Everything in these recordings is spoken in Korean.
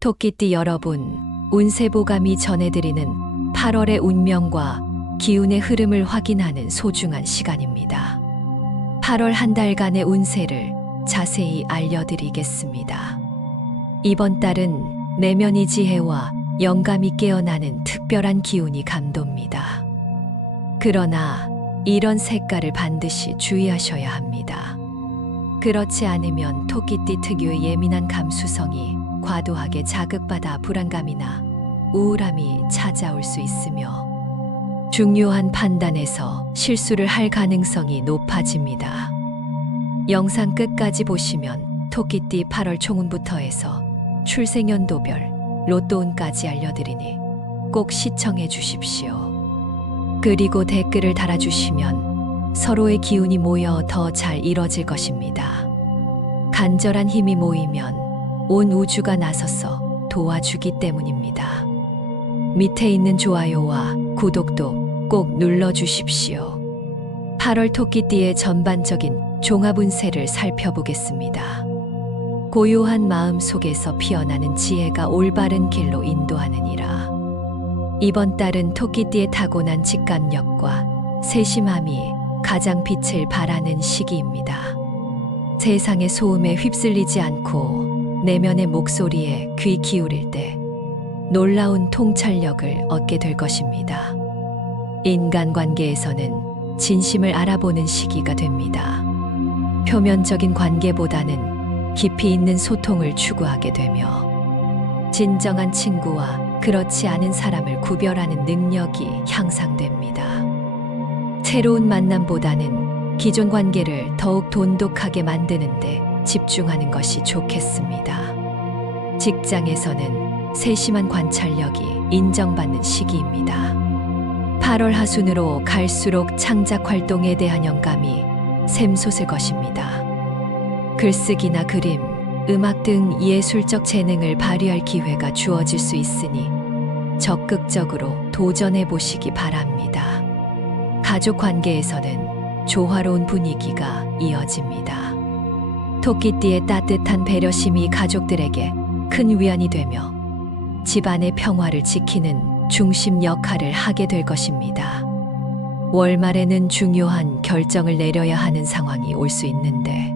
토끼띠 여러분, 운세보감이 전해드리는 8월의 운명과 기운의 흐름을 확인하는 소중한 시간입니다. 8월 한 달간의 운세를 자세히 알려드리겠습니다. 이번 달은 내면의 지혜와 영감이 깨어나는 특별한 기운이 감돕니다. 그러나 이런 색깔을 반드시 주의하셔야 합니다. 그렇지 않으면 토끼띠 특유의 예민한 감수성이 과도하게 자극받아 불안감이나 우울함이 찾아올 수 있으며 중요한 판단에서 실수를 할 가능성이 높아집니다. 영상 끝까지 보시면 토끼띠 8월 총운부터 해서 출생연도별 로또운까지 알려드리니 꼭 시청해 주십시오. 그리고 댓글을 달아주시면 서로의 기운이 모여 더 잘 이뤄질 것입니다. 간절한 힘이 모이면 온 우주가 나서서 도와주기 때문입니다. 밑에 있는 좋아요와 구독도 꼭 눌러주십시오. 8월 토끼띠의 전반적인 종합운세를 살펴보겠습니다. 고요한 마음 속에서 피어나는 지혜가 올바른 길로 인도하느니라. 이번 달은 토끼띠의 타고난 직감력과 세심함이 가장 빛을 발하는 시기입니다. 세상의 소음에 휩쓸리지 않고 내면의 목소리에 귀 기울일 때 놀라운 통찰력을 얻게 될 것입니다. 인간관계에서는 진심을 알아보는 시기가 됩니다. 표면적인 관계보다는 깊이 있는 소통을 추구하게 되며 진정한 친구와 그렇지 않은 사람을 구별하는 능력이 향상됩니다. 새로운 만남보다는 기존 관계를 더욱 돈독하게 만드는데 집중하는 것이 좋겠습니다. 직장에서는 세심한 관찰력이 인정받는 시기입니다. 8월 하순으로 갈수록 창작 활동에 대한 영감이 샘솟을 것입니다. 글쓰기나 그림, 음악 등 예술적 재능을 발휘할 기회가 주어질 수 있으니 적극적으로 도전해 보시기 바랍니다. 가족 관계에서는 조화로운 분위기가 이어집니다. 토끼띠의 따뜻한 배려심이 가족들에게 큰 위안이 되며 집안의 평화를 지키는 중심 역할을 하게 될 것입니다. 월말에는 중요한 결정을 내려야 하는 상황이 올 수 있는데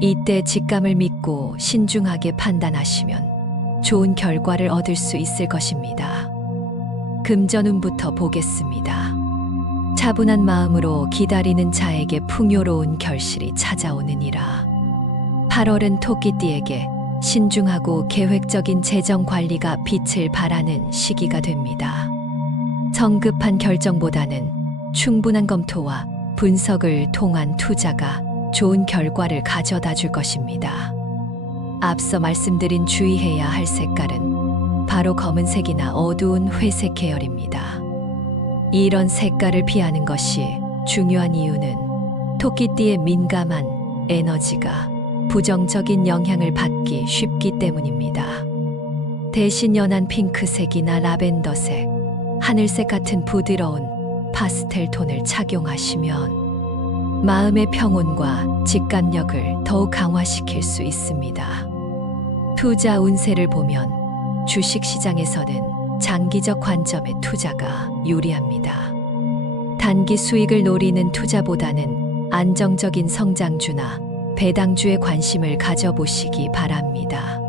이때 직감을 믿고 신중하게 판단하시면 좋은 결과를 얻을 수 있을 것입니다. 금전운부터 보겠습니다. 차분한 마음으로 기다리는 자에게 풍요로운 결실이 찾아오느니라. 8월은 토끼띠에게 신중하고 계획적인 재정 관리가 빛을 발하는 시기가 됩니다. 성급한 결정보다는 충분한 검토와 분석을 통한 투자가 좋은 결과를 가져다 줄 것입니다. 앞서 말씀드린 주의해야 할 색깔은 바로 검은색이나 어두운 회색 계열입니다. 이런 색깔을 피하는 것이 중요한 이유는 토끼띠의 민감한 에너지가 부정적인 영향을 받기 쉽기 때문입니다. 대신 연한 핑크색이나 라벤더색, 하늘색 같은 부드러운 파스텔 톤을 착용하시면 마음의 평온과 직감력을 더욱 강화시킬 수 있습니다. 투자 운세를 보면 주식시장에서는 장기적 관점의 투자가 유리합니다. 단기 수익을 노리는 투자보다는 안정적인 성장주나 배당주에 관심을 가져보시기 바랍니다.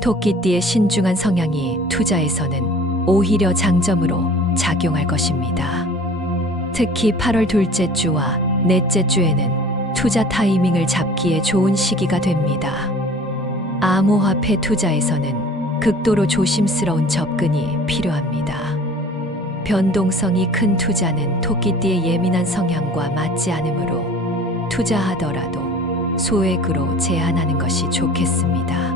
토끼띠의 신중한 성향이 투자에서는 오히려 장점으로 작용할 것입니다. 특히 8월 둘째 주와 넷째 주에는 투자 타이밍을 잡기에 좋은 시기가 됩니다. 암호화폐 투자에서는 극도로 조심스러운 접근이 필요합니다. 변동성이 큰 투자는 토끼띠의 예민한 성향과 맞지 않으므로 투자하더라도 소액으로 제한하는 것이 좋겠습니다.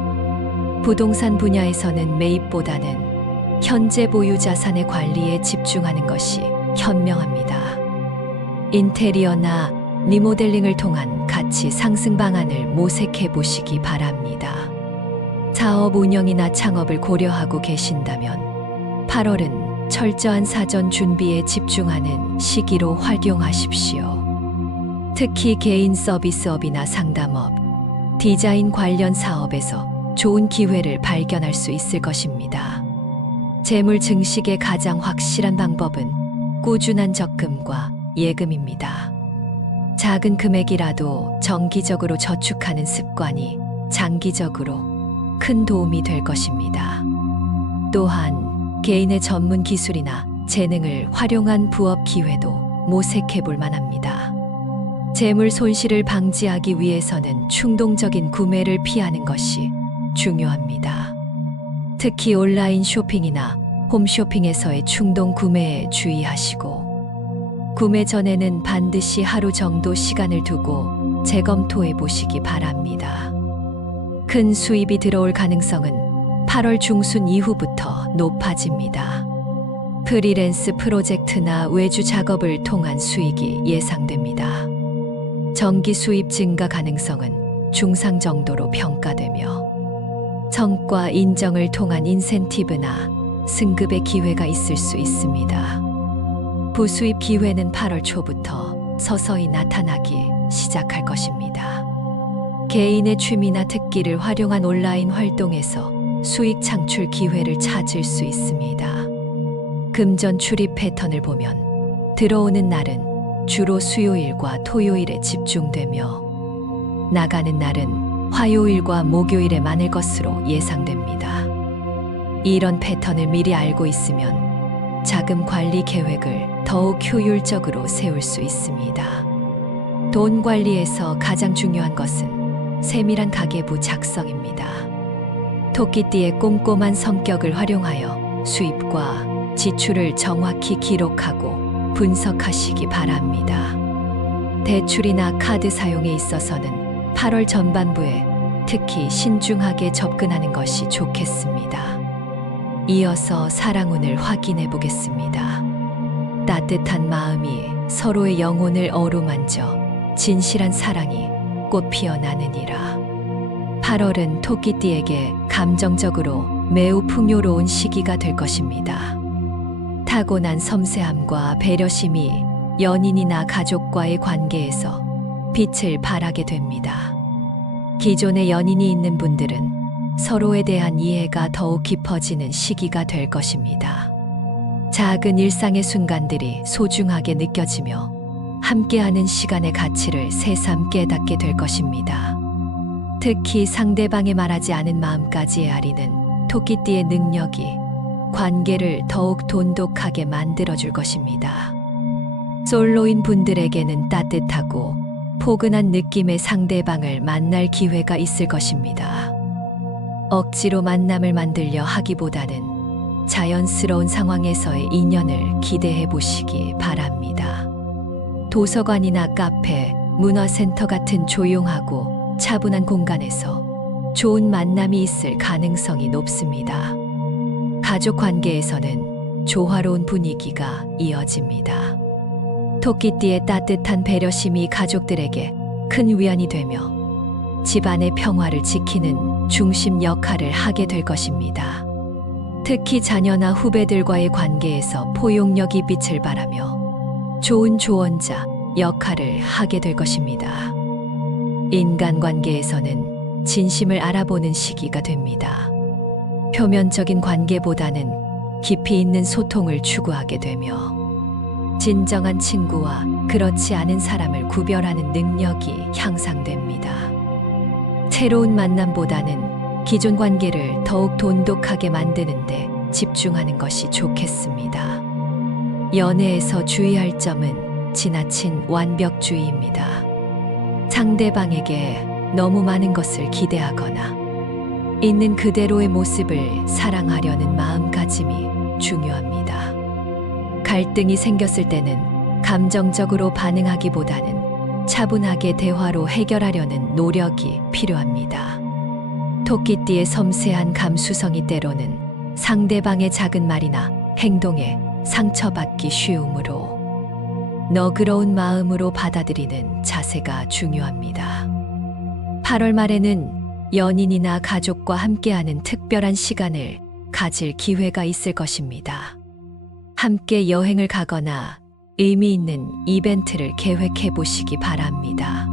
부동산 분야에서는 매입보다는 현재 보유 자산의 관리에 집중하는 것이 현명합니다. 인테리어나 리모델링을 통한 가치 상승 방안을 모색해 보시기 바랍니다. 사업 운영이나 창업을 고려하고 계신다면 8월은 철저한 사전 준비에 집중하는 시기로 활용하십시오. 특히 개인 서비스업이나 상담업, 디자인 관련 사업에서 좋은 기회를 발견할 수 있을 것입니다. 재물 증식의 가장 확실한 방법은 꾸준한 적금과 예금입니다. 작은 금액이라도 정기적으로 저축하는 습관이 장기적으로 큰 도움이 될 것입니다. 또한 개인의 전문 기술이나 재능을 활용한 부업 기회도 모색해 볼 만합니다. 재물 손실을 방지하기 위해서는 충동적인 구매를 피하는 것이 중요합니다. 특히 온라인 쇼핑이나 홈쇼핑에서의 충동 구매에 주의하시고, 구매 전에는 반드시 하루 정도 시간을 두고 재검토해 보시기 바랍니다. 큰 수입이 들어올 가능성은 8월 중순 이후부터 높아집니다. 프리랜스 프로젝트나 외주 작업을 통한 수익이 예상됩니다. 정기 수입 증가 가능성은 중상 정도로 평가되며, 성과 인정을 통한 인센티브나 승급의 기회가 있을 수 있습니다. 부수입 기회는 8월 초부터 서서히 나타나기 시작할 것입니다. 개인의 취미나 특기를 활용한 온라인 활동에서 수익 창출 기회를 찾을 수 있습니다. 금전 출입 패턴을 보면 들어오는 날은 주로 수요일과 토요일에 집중되며, 나가는 날은 화요일과 목요일에 많을 것으로 예상됩니다. 이런 패턴을 미리 알고 있으면 자금 관리 계획을 더욱 효율적으로 세울 수 있습니다. 돈 관리에서 가장 중요한 것은 세밀한 가계부 작성입니다. 토끼띠의 꼼꼼한 성격을 활용하여 수입과 지출을 정확히 기록하고 분석하시기 바랍니다. 대출이나 카드 사용에 있어서는 8월 전반부에 특히 신중하게 접근하는 것이 좋겠습니다. 이어서 사랑운을 확인해 보겠습니다. 따뜻한 마음이 서로의 영혼을 어루만져 진실한 사랑이 꽃 피어나느니라. 8월은 토끼띠에게 감정적으로 매우 풍요로운 시기가 될 것입니다. 타고난 섬세함과 배려심이 연인이나 가족과의 관계에서 빛을 발하게 됩니다. 기존에 연인이 있는 분들은 서로에 대한 이해가 더욱 깊어지는 시기가 될 것입니다. 작은 일상의 순간들이 소중하게 느껴지며 함께하는 시간의 가치를 새삼 깨닫게 될 것입니다. 특히 상대방의 말하지 않은 마음까지 헤아리는 토끼띠의 능력이 관계를 더욱 돈독하게 만들어줄 것입니다. 솔로인 분들에게는 따뜻하고 포근한 느낌의 상대방을 만날 기회가 있을 것입니다. 억지로 만남을 만들려 하기보다는 자연스러운 상황에서의 인연을 기대해 보시기 바랍니다. 도서관이나 카페, 문화센터 같은 조용하고 차분한 공간에서 좋은 만남이 있을 가능성이 높습니다. 가족 관계에서는 조화로운 분위기가 이어집니다. 토끼띠의 따뜻한 배려심이 가족들에게 큰 위안이 되며 집안의 평화를 지키는 중심 역할을 하게 될 것입니다. 특히 자녀나 후배들과의 관계에서 포용력이 빛을 발하며 좋은 조언자 역할을 하게 될 것입니다. 인간관계에서는 진심을 알아보는 시기가 됩니다. 표면적인 관계보다는 깊이 있는 소통을 추구하게 되며 진정한 친구와 그렇지 않은 사람을 구별하는 능력이 향상됩니다. 새로운 만남보다는 기존 관계를 더욱 돈독하게 만드는데 집중하는 것이 좋겠습니다. 연애에서 주의할 점은 지나친 완벽주의입니다. 상대방에게 너무 많은 것을 기대하거나 있는 그대로의 모습을 사랑하려는 마음가짐이 중요합니다. 갈등이 생겼을 때는 감정적으로 반응하기보다는 차분하게 대화로 해결하려는 노력이 필요합니다. 토끼띠의 섬세한 감수성이 때로는 상대방의 작은 말이나 행동에 상처받기 쉬우므로 너그러운 마음으로 받아들이는 자세가 중요합니다. 8월 말에는 연인이나 가족과 함께하는 특별한 시간을 가질 기회가 있을 것입니다. 함께 여행을 가거나 의미 있는 이벤트를 계획해 보시기 바랍니다.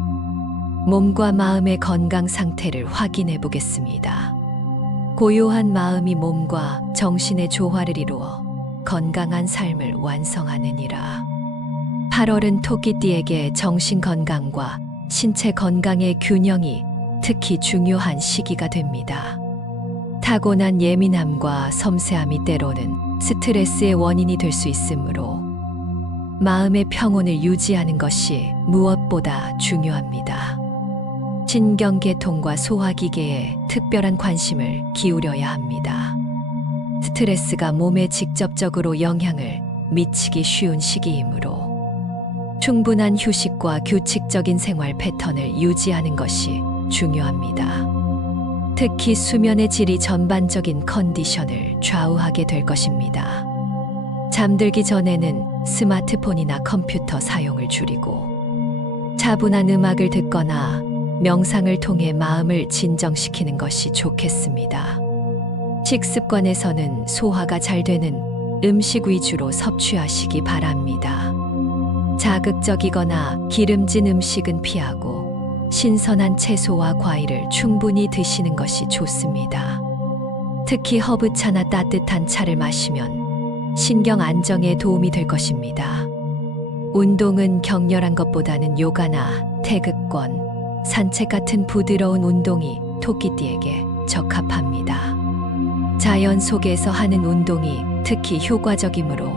몸과 마음의 건강 상태를 확인해 보겠습니다. 고요한 마음이 몸과 정신의 조화를 이루어 건강한 삶을 완성하느니라. 8월은 토끼띠에게 정신 건강과 신체 건강의 균형이 특히 중요한 시기가 됩니다. 타고난 예민함과 섬세함이 때로는 스트레스의 원인이 될 수 있으므로 마음의 평온을 유지하는 것이 무엇보다 중요합니다. 신경계통과 소화기계에 특별한 관심을 기울여야 합니다. 스트레스가 몸에 직접적으로 영향을 미치기 쉬운 시기이므로 충분한 휴식과 규칙적인 생활 패턴을 유지하는 것이 중요합니다. 특히 수면의 질이 전반적인 컨디션을 좌우하게 될 것입니다. 잠들기 전에는 스마트폰이나 컴퓨터 사용을 줄이고 차분한 음악을 듣거나 명상을 통해 마음을 진정시키는 것이 좋겠습니다. 식습관에서는 소화가 잘 되는 음식 위주로 섭취하시기 바랍니다. 자극적이거나 기름진 음식은 피하고 신선한 채소와 과일을 충분히 드시는 것이 좋습니다. 특히 허브차나 따뜻한 차를 마시면 신경 안정에 도움이 될 것입니다. 운동은 격렬한 것보다는 요가나 태극권, 산책 같은 부드러운 운동이 토끼띠에게 적합합니다. 자연 속에서 하는 운동이 특히 효과적이므로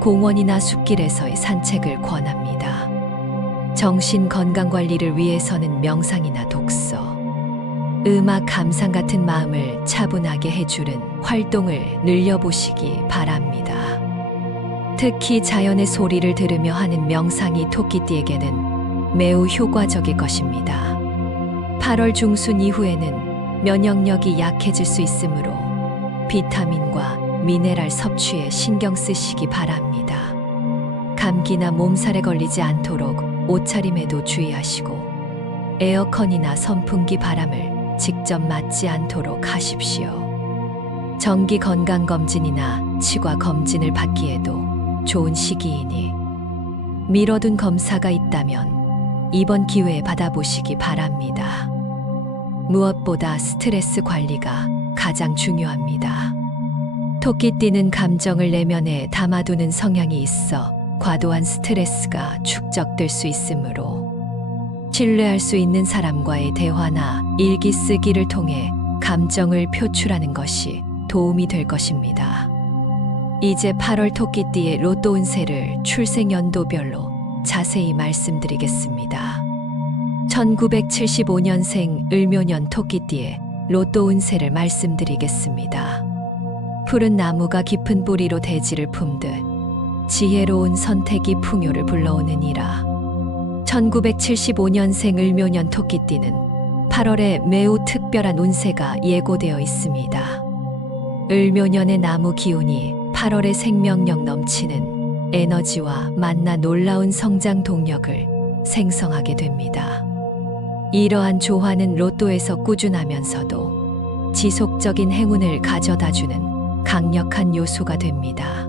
공원이나 숲길에서의 산책을 권합니다. 정신 건강 관리를 위해서는 명상이나 독서, 음악 감상 같은 마음을 차분하게 해주는 활동을 늘려보시기 바랍니다. 특히 자연의 소리를 들으며 하는 명상이 토끼띠에게는 매우 효과적일 것입니다. 8월 중순 이후에는 면역력이 약해질 수 있으므로 비타민과 미네랄 섭취에 신경 쓰시기 바랍니다. 감기나 몸살에 걸리지 않도록 옷차림에도 주의하시고 에어컨이나 선풍기 바람을 직접 맞지 않도록 하십시오. 정기 건강검진이나 치과 검진을 받기에도 좋은 시기이니 미뤄둔 검사가 있다면 이번 기회에 받아보시기 바랍니다. 무엇보다 스트레스 관리가 가장 중요합니다. 토끼띠는 감정을 내면에 담아두는 성향이 있어 과도한 스트레스가 축적될 수 있으므로 신뢰할 수 있는 사람과의 대화나 일기 쓰기를 통해 감정을 표출하는 것이 도움이 될 것입니다. 이제 8월 토끼띠의 로또 운세를 출생연도별로 자세히 말씀드리겠습니다. 1975년생 을묘년 토끼띠의 로또 운세를 말씀드리겠습니다. 푸른 나무가 깊은 뿌리로 대지를 품듯 지혜로운 선택이 풍요를 불러오느니라. 1975년생 을묘년 토끼띠는 8월에 매우 특별한 운세가 예고되어 있습니다. 을묘년의 나무 기운이 8월의 생명력 넘치는 에너지와 만나 놀라운 성장 동력을 생성하게 됩니다. 이러한 조화는 로또에서 꾸준하면서도 지속적인 행운을 가져다주는 강력한 요소가 됩니다.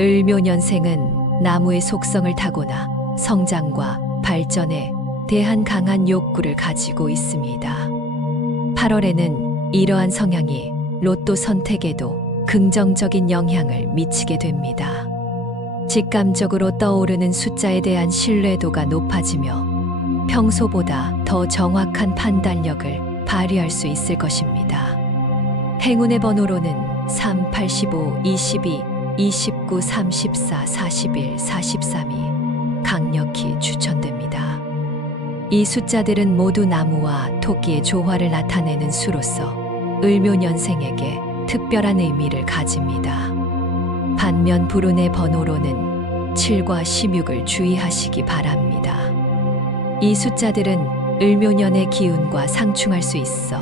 을묘년생은 나무의 속성을 타고나 성장과 발전에 대한 강한 욕구를 가지고 있습니다. 8월에는 이러한 성향이 로또 선택에도 긍정적인 영향을 미치게 됩니다. 직감적으로 떠오르는 숫자에 대한 신뢰도가 높아지며 평소보다 더 정확한 판단력을 발휘할 수 있을 것입니다. 행운의 번호로는 3, 85, 22, 29, 34, 41, 43이 강력히 추천됩니다. 이 숫자들은 모두 나무와 토끼의 조화를 나타내는 수로서 을묘년생에게 특별한 의미를 가집니다. 반면 불운의 번호로는 7과 16을 주의하시기 바랍니다. 이 숫자들은 을묘년의 기운과 상충할 수 있어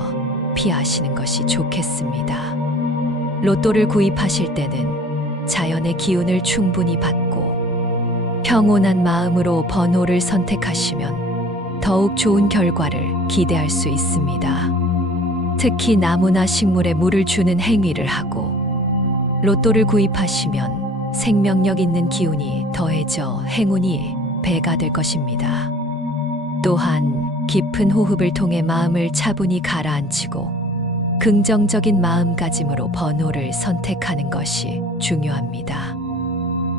피하시는 것이 좋겠습니다. 로또를 구입하실 때는 자연의 기운을 충분히 받고 평온한 마음으로 번호를 선택하시면 더욱 좋은 결과를 기대할 수 있습니다. 특히 나무나 식물에 물을 주는 행위를 하고 로또를 구입하시면 생명력 있는 기운이 더해져 행운이 배가 될 것입니다. 또한 깊은 호흡을 통해 마음을 차분히 가라앉히고 긍정적인 마음가짐으로 번호를 선택하는 것이 중요합니다.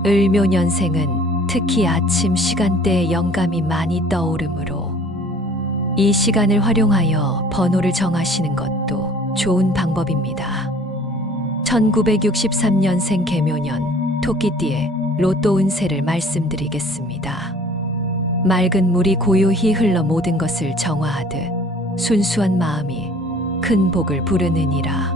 을묘년생은 특히 아침 시간대에 영감이 많이 떠오르므로 이 시간을 활용하여 번호를 정하시는 것도 좋은 방법입니다. 1963년생 개묘년 토끼띠의 로또 운세를 말씀드리겠습니다. 맑은 물이 고요히 흘러 모든 것을 정화하듯 순수한 마음이 큰 복을 부르느니라.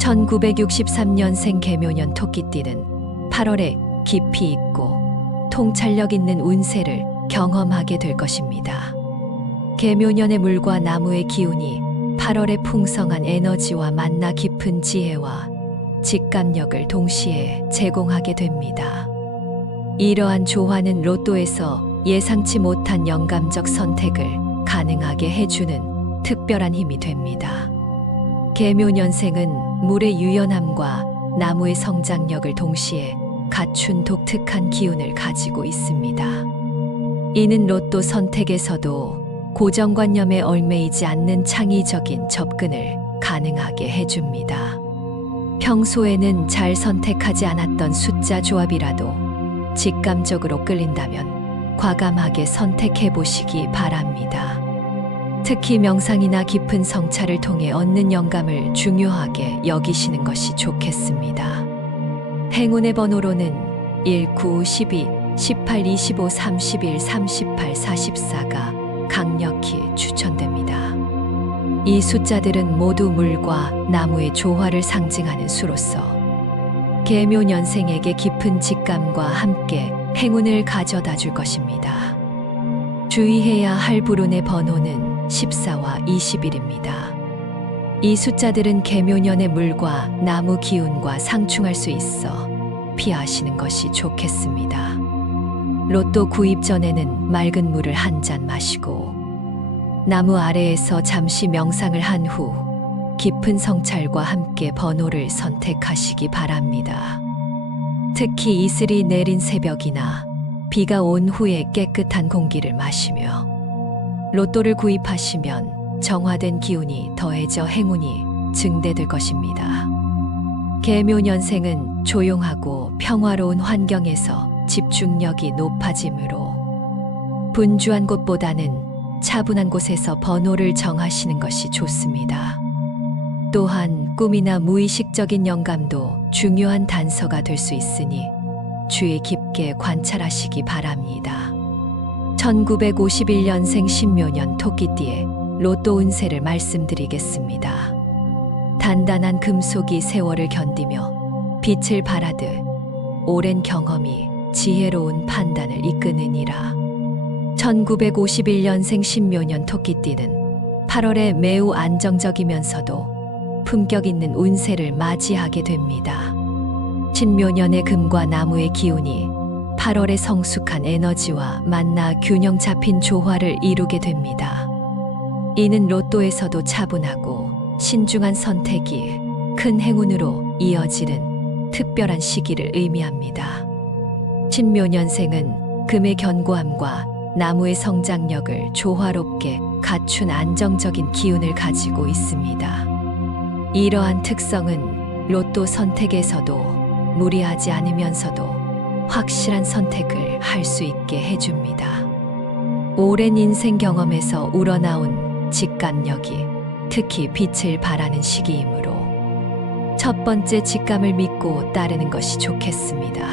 1963년생 개묘년 토끼띠는 8월에 깊이 있고 통찰력 있는 운세를 경험하게 될 것입니다. 개묘년의 물과 나무의 기운이 8월의 풍성한 에너지와 만나 깊은 지혜와 직감력을 동시에 제공하게 됩니다. 이러한 조화는 로또에서 예상치 못한 영감적 선택을 가능하게 해주는 특별한 힘이 됩니다. 개묘년생은 물의 유연함과 나무의 성장력을 동시에 갖춘 독특한 기운을 가지고 있습니다. 이는 로또 선택에서도 고정관념에 얽매이지 않는 창의적인 접근을 가능하게 해줍니다. 평소에는 잘 선택하지 않았던 숫자 조합이라도 직감적으로 끌린다면 과감하게 선택해 보시기 바랍니다. 특히 명상이나 깊은 성찰을 통해 얻는 영감을 중요하게 여기시는 것이 좋겠습니다. 행운의 번호로는 1, 9, 12, 18, 25, 31, 38, 44가 강력히 추천됩니다. 이 숫자들은 모두 물과 나무의 조화를 상징하는 수로서 개묘년생에게 깊은 직감과 함께 행운을 가져다 줄 것입니다. 주의해야 할 불운의 번호는 14와 21입니다. 이 숫자들은 개묘년의 물과 나무 기운과 상충할 수 있어 피하시는 것이 좋겠습니다. 로또 구입 전에는 맑은 물을 한 잔 마시고 나무 아래에서 잠시 명상을 한 후 깊은 성찰과 함께 번호를 선택하시기 바랍니다. 특히 이슬이 내린 새벽이나 비가 온 후에 깨끗한 공기를 마시며 로또를 구입하시면 정화된 기운이 더해져 행운이 증대될 것입니다. 개묘년생은 조용하고 평화로운 환경에서 집중력이 높아지므로 분주한 곳보다는 차분한 곳에서 번호를 정하시는 것이 좋습니다. 또한 꿈이나 무의식적인 영감도 중요한 단서가 될 수 있으니 주의 깊게 관찰하시기 바랍니다. 1951년생 신묘년 토끼띠의 로또 운세를 말씀드리겠습니다. 단단한 금속이 세월을 견디며 빛을 발하듯 오랜 경험이 지혜로운 판단을 이끄느니라. 1951년생 신묘년 토끼띠는 8월에 매우 안정적이면서도 품격 있는 운세를 맞이하게 됩니다. 신묘년의 금과 나무의 기운이 8월의 성숙한 에너지와 만나 균형 잡힌 조화를 이루게 됩니다. 이는 로또에서도 차분하고 신중한 선택이 큰 행운으로 이어지는 특별한 시기를 의미합니다. 신묘년생은 금의 견고함과 나무의 성장력을 조화롭게 갖춘 안정적인 기운을 가지고 있습니다. 이러한 특성은 로또 선택에서도 무리하지 않으면서도 확실한 선택을 할 수 있게 해줍니다. 오랜 인생 경험에서 우러나온 직감력이 특히 빛을 발하는 시기이므로 첫 번째 직감을 믿고 따르는 것이 좋겠습니다.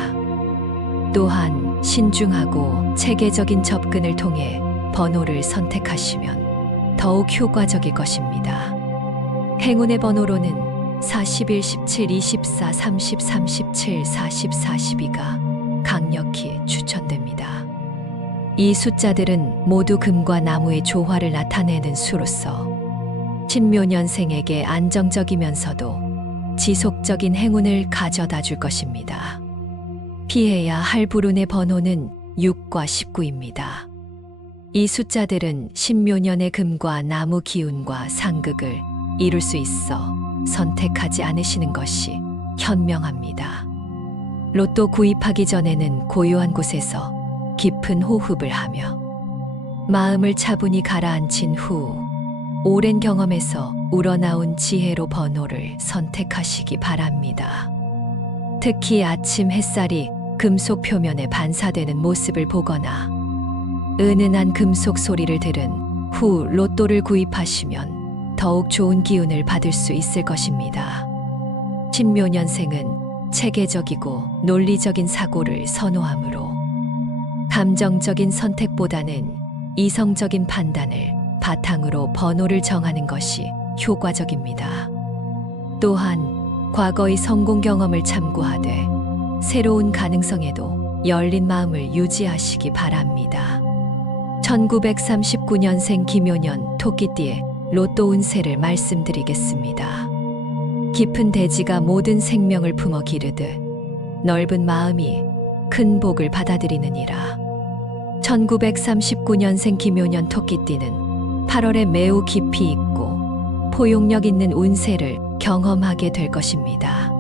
또한 신중하고 체계적인 접근을 통해 번호를 선택하시면 더욱 효과적일 것입니다. 행운의 번호로는 41, 17, 24, 30, 37, 40, 42가 강력히 추천됩니다. 이 숫자들은 모두 금과 나무의 조화를 나타내는 수로서 신묘년생에게 안정적이면서도 지속적인 행운을 가져다 줄 것입니다. 피해야 할 불운의 번호는 6과 19입니다. 이 숫자들은 신묘년의 금과 나무 기운과 상극을 이룰 수 있어 선택하지 않으시는 것이 현명합니다. 로또 구입하기 전에는 고요한 곳에서 깊은 호흡을 하며 마음을 차분히 가라앉힌 후 오랜 경험에서 우러나온 지혜로 번호를 선택하시기 바랍니다. 특히 아침 햇살이 금속 표면에 반사되는 모습을 보거나 은은한 금속 소리를 들은 후 로또를 구입하시면 더욱 좋은 기운을 받을 수 있을 것입니다. 신묘년생은 체계적이고 논리적인 사고를 선호하므로 감정적인 선택보다는 이성적인 판단을 바탕으로 번호를 정하는 것이 효과적입니다. 또한 과거의 성공 경험을 참고하되 새로운 가능성에도 열린 마음을 유지하시기 바랍니다. 1939년생 김효년 토끼띠의 로또 운세를 말씀드리겠습니다. 깊은 대지가 모든 생명을 품어 기르듯 넓은 마음이 큰 복을 받아들이느니라. 1939년생 김효년 토끼띠는 8월에 매우 깊이 있고 포용력 있는 운세를 경험하게 될 것입니다.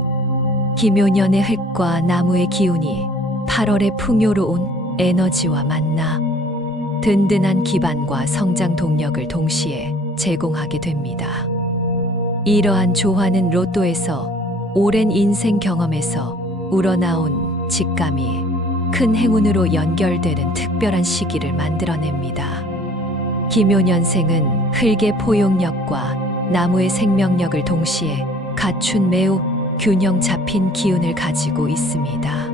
김효년의 흙과 나무의 기운이 8월의 풍요로운 에너지와 만나 든든한 기반과 성장 동력을 동시에 제공하게 됩니다. 이러한 조화는 로또에서 오랜 인생 경험에서 우러나온 직감이 큰 행운으로 연결되는 특별한 시기를 만들어냅니다. 김효년생은 흙의 포용력과 나무의 생명력을 동시에 갖춘 매우 균형 잡힌 기운을 가지고 있습니다.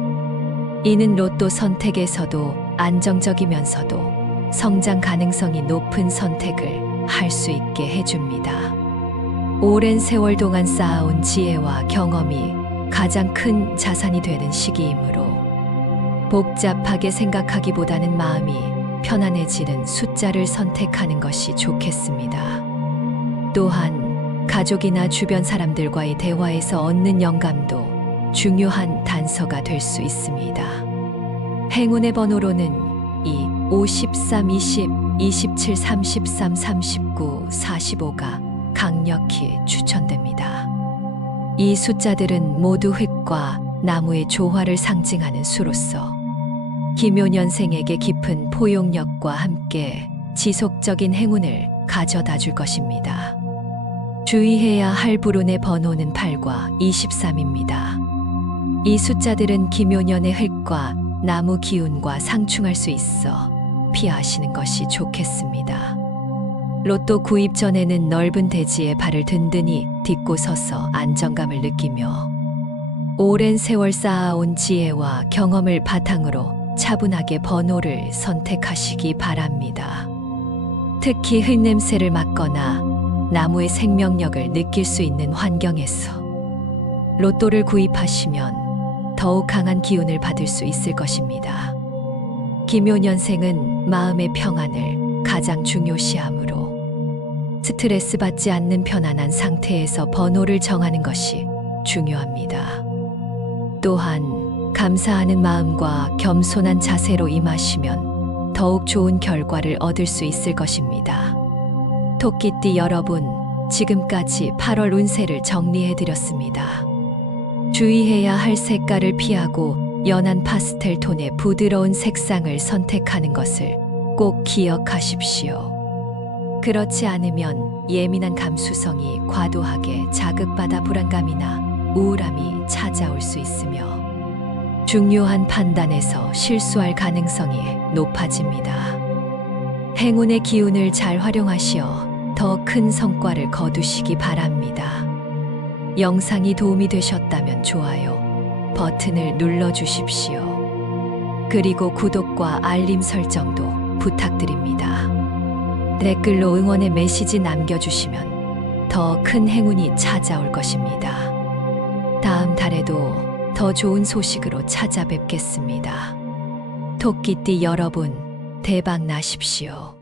이는 로또 선택에서도 안정적이면서도 성장 가능성이 높은 선택을 할 수 있게 해줍니다. 오랜 세월 동안 쌓아온 지혜와 경험이 가장 큰 자산이 되는 시기이므로 복잡하게 생각하기보다는 마음이 편안해지는 숫자를 선택하는 것이 좋겠습니다. 또한 가족이나 주변 사람들과의 대화에서 얻는 영감도 중요한 단서가 될 수 있습니다. 행운의 번호로는 2, 5, 13, 20, 27, 33, 39, 45가 강력히 추천됩니다. 이 숫자들은 모두 흙과 나무의 조화를 상징하는 수로서 김효년생에게 깊은 포용력과 함께 지속적인 행운을 가져다 줄 것입니다. 주의해야 할 불운의 번호는 8과 23입니다. 이 숫자들은 김효년의 흙과 나무 기운과 상충할 수 있어 피하시는 것이 좋겠습니다. 로또 구입 전에는 넓은 대지에 발을 든든히 딛고 서서 안정감을 느끼며 오랜 세월 쌓아온 지혜와 경험을 바탕으로 차분하게 번호를 선택하시기 바랍니다. 특히 흙냄새를 맡거나 나무의 생명력을 느낄 수 있는 환경에서 로또를 구입하시면 더욱 강한 기운을 받을 수 있을 것입니다. 김효년생은 마음의 평안을 가장 중요시하므로 스트레스 받지 않는 편안한 상태에서 번호를 정하는 것이 중요합니다. 또한 감사하는 마음과 겸손한 자세로 임하시면 더욱 좋은 결과를 얻을 수 있을 것입니다. 토끼띠 여러분, 지금까지 8월 운세를 정리해드렸습니다. 주의해야 할 색깔을 피하고 연한 파스텔 톤의 부드러운 색상을 선택하는 것을 꼭 기억하십시오. 그렇지 않으면 예민한 감수성이 과도하게 자극받아 불안감이나 우울함이 찾아올 수 있으며 중요한 판단에서 실수할 가능성이 높아집니다. 행운의 기운을 잘 활용하시어 더 큰 성과를 거두시기 바랍니다. 영상이 도움이 되셨다면 좋아요 버튼을 눌러주십시오. 그리고 구독과 알림 설정도 부탁드립니다. 댓글로 응원의 메시지 남겨주시면 더 큰 행운이 찾아올 것입니다. 다음 달에도 더 좋은 소식으로 찾아뵙겠습니다. 토끼띠 여러분, 대박 나십시오.